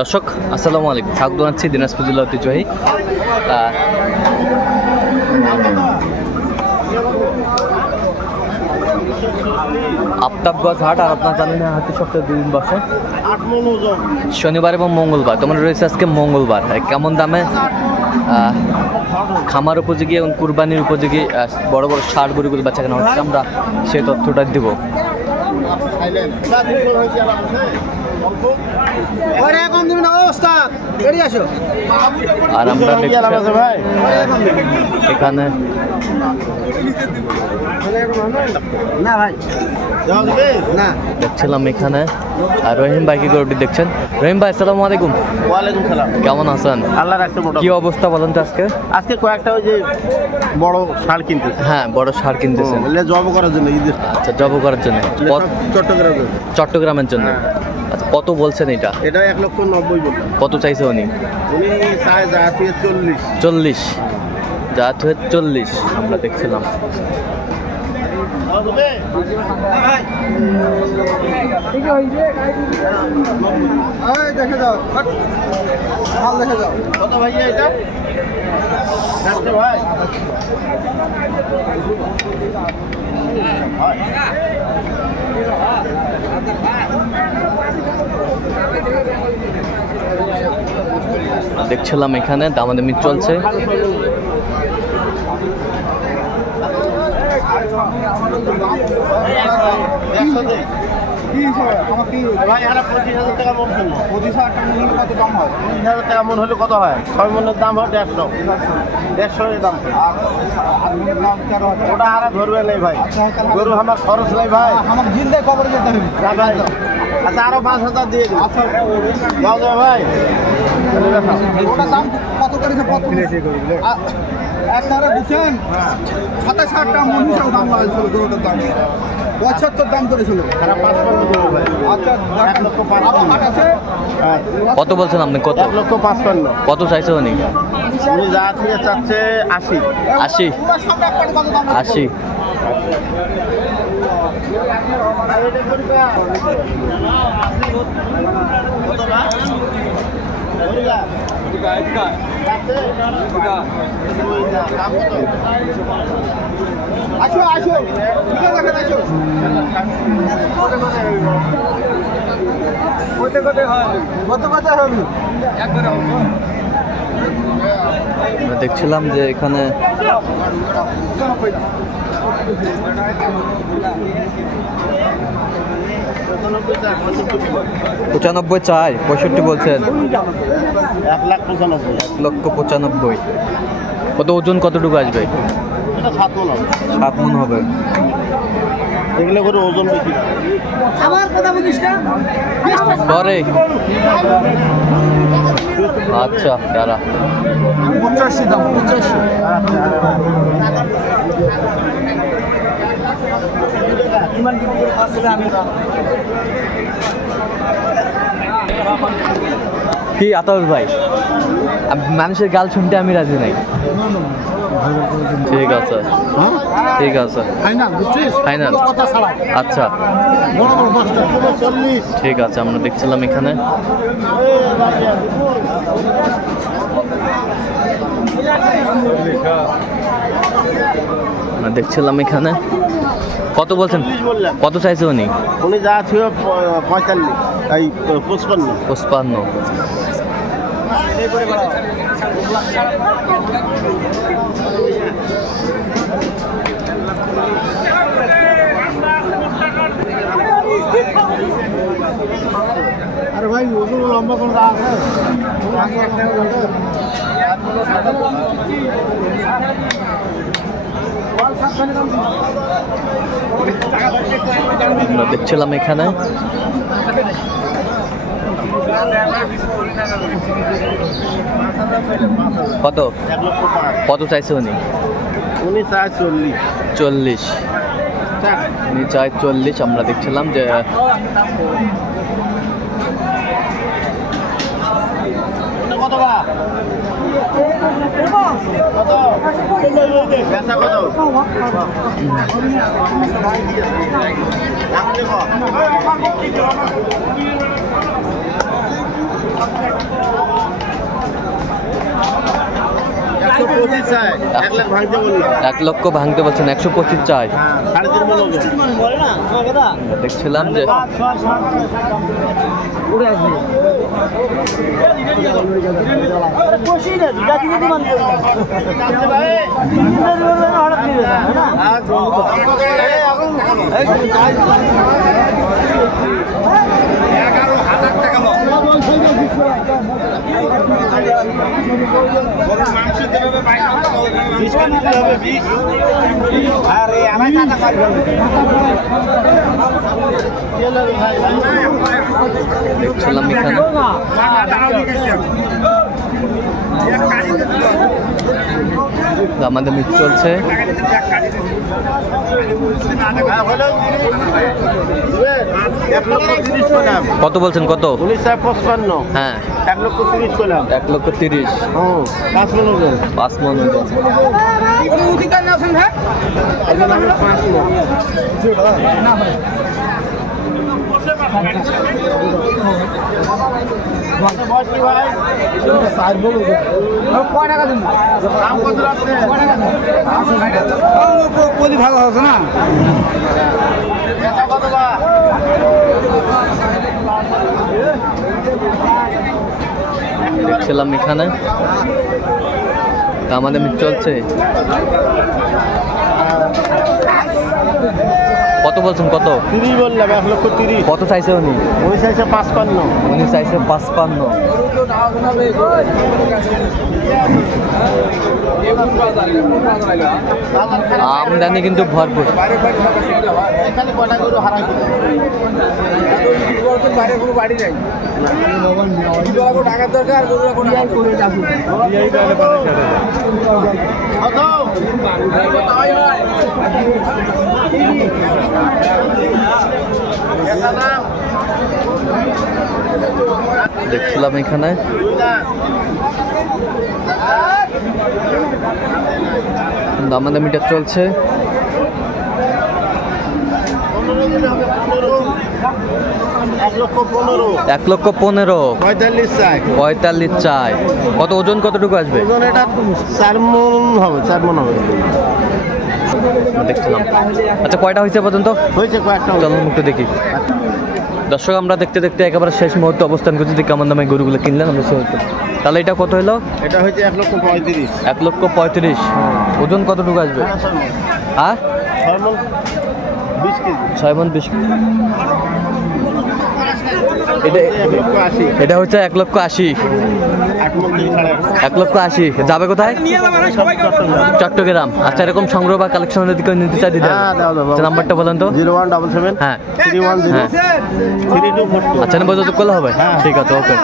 দর্শক আসসালামু আলাইকুম, স্বাগত জানাচ্ছি দিনাজপুর জেলা ঐতিহ্যবাহী আফতাবগঞ্জ হাট। আর আপনারা জানেন হাটটি সপ্তাহে 2 দিন বসে, শনিবার এবং মঙ্গলবার। তোমরা রয়েছে আজকে মঙ্গলবার। কেমন দামে খামার উপযোগী এবং কুরবানির উপযোগী বড় বড় ষাঁড় গরুগুলো বেচা কেনা হচ্ছে, আমরা সেই তথ্যটা দিব। আর আমরা এখানে দেখছিলাম এখানে রহিম ভাইকে গরুটি দেখছেন। রহিম ভাই আসসালামু আলাইকুম। ওয়ালাইকুম সালাম। কেমন আছেন? আল্লাহ রাখছে। কি অবস্থা বলেন তো আজকে? আজকে কয়েকটা ওই যে বড় ষাঁড় কিনতেছে। হ্যাঁ, বড় ষাঁড় কিনতেছেন জব করার জন্য, ঈদের। আচ্ছা, জব করার জন্য চট্টগ্রামের জন্য। আচ্ছা, কত বলছেন এটা? এটা 1,90,000 বলছে। কত চাইছে উনি? উনি চায় যা থেকে 40। যা থেকে 40 আমরা দেখছিলাম। দেখে যাও, দেখে যাও কত ভাইয়া এটা? ভাই দেখছিলাম এখানে দামাদামি চলছে। মন হলে কত হয়? 6 মনের দাম হয় 150 দাম। ওটা আর ধরবে নাই ভাই, গরু আমার খরচ নাই ভাই, আমার জিন্দে কবরে যেতে হবে ভাই। আচ্ছা, আরো 5,000 দিয়ে দিন। আচ্ছা যাও যাও ভাই। ওটা দাম কত করেছে? আপনারা বুঝছেন 27 টাকা মন হিসাবে দাম লাগাইছিল গরুটার দাম, 75 দাম করেছিল। আচ্ছা, কত বলছেন আপনি? কত? 1,55,000। কত চাইছে উনি? উনি যা থেকে চাচ্ছে 80। 80। আসো আসো, দেখছিলাম যে এখানে 95 চাই, 65 বলছেন। 1,95,000। কত ওজন কতটুকু আসবে? 7 মন হবে। এগুলো করে ওজন বেশি। আমার কথা বলিস না করে। আচ্ছা, দাঁড়া 85 দাম। 85। কি আতাউর ভাই, মানুষের গাল শুনতে আমি রাজি নাই। ঠিক আছে, ঠিক আছে, ফাইনাল। আচ্ছা ঠিক আছে, আমরা দেখছিলাম এখানে কত বলছেন? কত চাইছে উনি? উনি যা ছিল 45, এই 55। আরে ভাই, ওজন লম্বা কোন আছে? আমরা দেখছিলাম এখানে কত কত চাইছে উনি? উনি চায় 40। উনি চায় 40। আমরা দেখছিলাম যে কত 125 চাই, 1 লাখ ভাঙতে বললাম। 1 লক্ষ ভাঙতে বলছেন, 125 চাই। হ্যাঁ, 3.5 মণ ওজন। দেখছিলাম যে দেখছিলাম এখানে আমাদের মিট চলছে। কত বলছেন? কত? 1955। হ্যাঁ, 1,30,000 করলাম। 1,30,000। 5 মণ ওজন। 5 মণ ওজন। ভালো আছে না? দেখছিলাম এখানে আমাদের মিট চলছে। কত বলছেন? কত? 30 বললাম, 1,30,000। কত চাইছে উনি? উনি চাইছে 55। উনি চাইছে 55। আমদানি কিন্তু ভরপুর। এখানে কটা গরু হারাই টাকার দরকার। দেখছিলাম এখানে আমাদের মিটার চলছে। 1,15,000। 45 চাই। 45 চাই। কত ওজন? কতটুকু আসবে? ওজন এটা 4 মণ হবে। 4 মণ হবে। দেখছিলাম। আচ্ছা, কয়টা হয়েছে পর্যন্ত? হয়েছে কয়েকটা। চলুন একটু দেখি। দর্শক, আমরা দেখতে দেখতে একেবারে শেষ মুহূর্তে অবস্থান করছি। কেমন দামে গরুগুলো কিনলেন আমরা সে তাহলে এটা কত হলো? এটা হয়েছে 1,35,000। 1,35,000। ওজন কতটুকু আসবে? হ্যাঁ, 6 মণ 20 কেজি। 6 মণ 20 কেজি। এটা হচ্ছে 1,80,000। 1,80,000 যাবে কোথায়? চট্টগ্রাম। আচ্ছা, এরকম সংগ্রহ বা কালেকশনের দিকে নিতে চাই দিতে নাম্বারটা বলেন তো। 0177। হ্যাঁ, 310 3242। আচ্ছা, না যোগাযোগ করলে হবে? ঠিক আছে, ওকে।